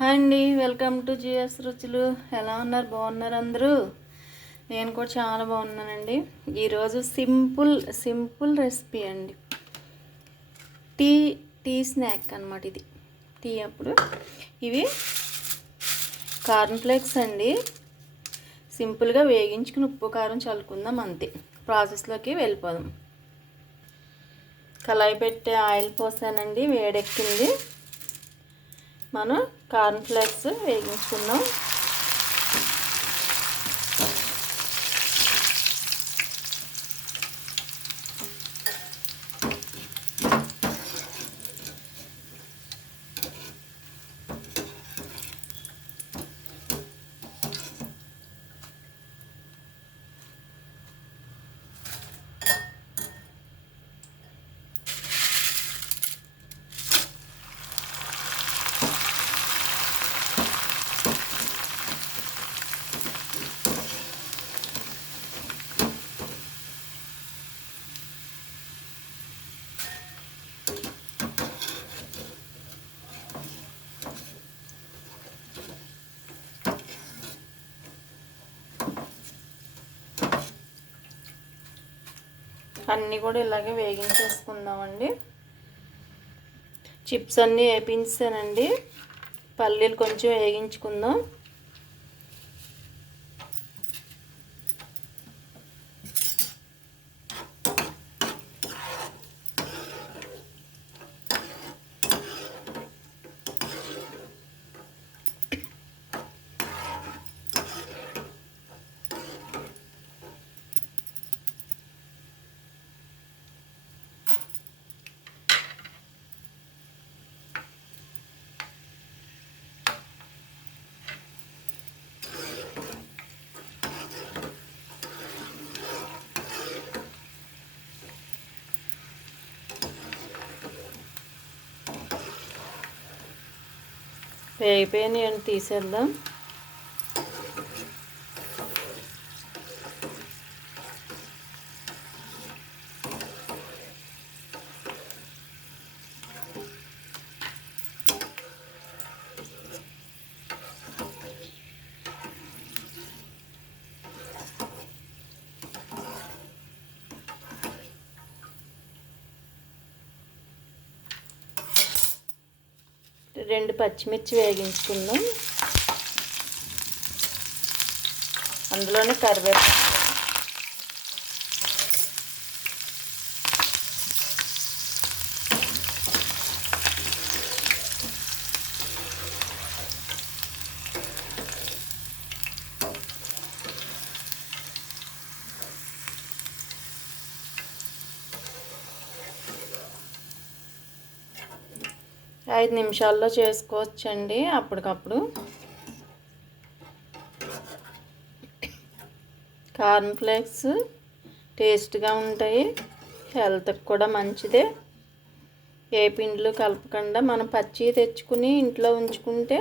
Hi అండి, welcome to GS రుచులు. ఎలా ఉన్నారు? బాగున్నారు అందరూ? నేను కూడా చాలా బాగున్నానండి. ఈరోజు సింపుల్ రెసిపీ అండి. టీ టీ స్నాక్ అనమాట. ఇది టీ అప్పుడు ఇవి కార్న్ ఫ్లేక్స్ అండి. సింపుల్గా వేగించుకుని ఉప్పు కారం చల్లుకుందాం, అంతే. ప్రాసెస్లోకి వెళ్ళిపోదాం. కళాయి పెట్టి ఆయిల్ పోసానండి, వేడెక్కింది. మనం కార్న్ ఫ్లేక్స్ వేగించుకుందాం. అన్నీ కూడా ఇలాగే వేగించేసుకుందామండి. చిప్స్ అన్నీ వేయించానండి. పల్లీలు కొంచెం వేగించుకుందాం. వేగిపోయినాయండి, తీసేద్దాం. రెండు పచ్చిమిర్చి వేగించుకుందాం. అందులోనే కరివేపాకు. ఐదు నిమిషాల్లో చేసుకోవచ్చండి అప్పటికప్పుడు. కార్న్ ఫ్లేక్స్ టేస్ట్గా ఉంటాయి, హెల్త్కి కూడా మంచిదే. ఏ పిండిలు కలపకుండా మనం పచ్చి తెచ్చుకుని ఇంట్లో ఉంచుకుంటే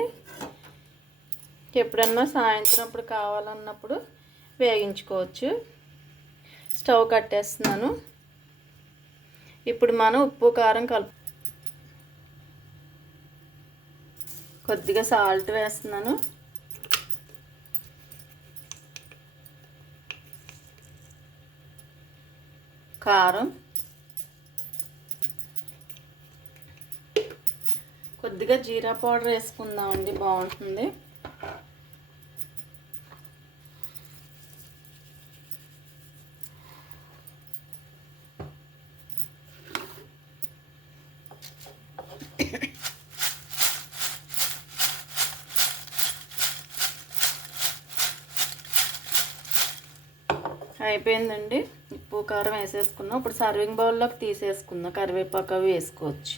ఎప్పుడన్నా సాయంత్రం అప్పుడు కావాలన్నప్పుడు వేగించుకోవచ్చు. స్టవ్ కట్టేస్తున్నాను. ఇప్పుడు మనం ఉప్పు కారం కొద్దిగా సాల్ట్ వేస్తున్నాను. కారం, కొద్దిగా జీరా పౌడర్ వేసుకుందామండి, బాగుంటుంది. అయిపోయిందండి. ఉప్పు కారం వేసేసుకున్నాం. ఇప్పుడు సర్వింగ్ బౌల్లోకి తీసేసుకుందాం. కరివేపాకు అవి వేసుకోవచ్చు.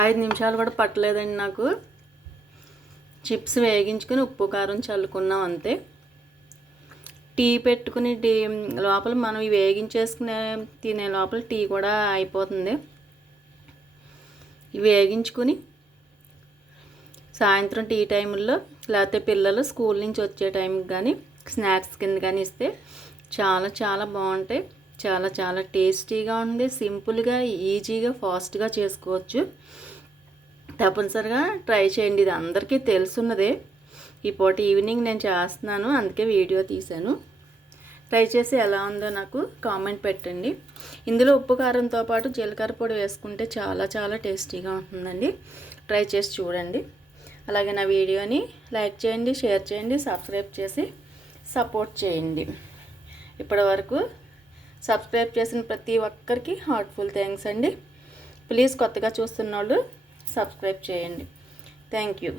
5 నిమిషాలు కూడా పట్టలేదండి నాకు. చిప్స్ వేగించుకుని ఉప్పు కారం చల్లుకున్నాం, అంతే. టీ పెట్టుకుని లోపల మనం వేగించేసుకునే తినే లోపల టీ కూడా అయిపోతుంది. ఇవి వేగించుకుని సాయంత్రం టీ టైంలో, లేకపోతే పిల్లలు స్కూల్ నుంచి వచ్చే టైంకి కానీ స్నాక్స్ కింద కానీ ఇస్తే చాలా చాలా బాగుంటాయి. చాలా చాలా టేస్టీగా ఉంది. సింపుల్గా, ఈజీగా, ఫాస్ట్గా చేసుకోవచ్చు. తప్పనిసరిగా ట్రై చేయండి. ఇది అందరికీ తెలుసున్నదే. ఈ పూట ఈవినింగ్ నేను చేస్తున్నాను, అందుకే వీడియో తీశాను. ట్రై చేసి ఎలా ఉందో నాకు కామెంట్ పెట్టండి. ఇందులో ఉప్పు కారంతో పాటు జీలకర్ర పొడి వేసుకుంటే చాలా చాలా టేస్టీగా ఉంటుందండి. ట్రై చేసి చూడండి. అలాగే నా వీడియోని లైక్ చేయండి, షేర్ చేయండి, సబ్స్క్రైబ్ చేసి సపోర్ట్ చేయండి. ఇప్పటివరకు సబ్స్క్రైబ్ చేసిన ప్రతి ఒక్కరికి హార్ట్ఫుల్ థ్యాంక్స్ అండి. ప్లీజ్ కొత్తగా చూస్తున్న వాళ్ళు సబ్స్క్రైబ్ చేయండి. Thank you.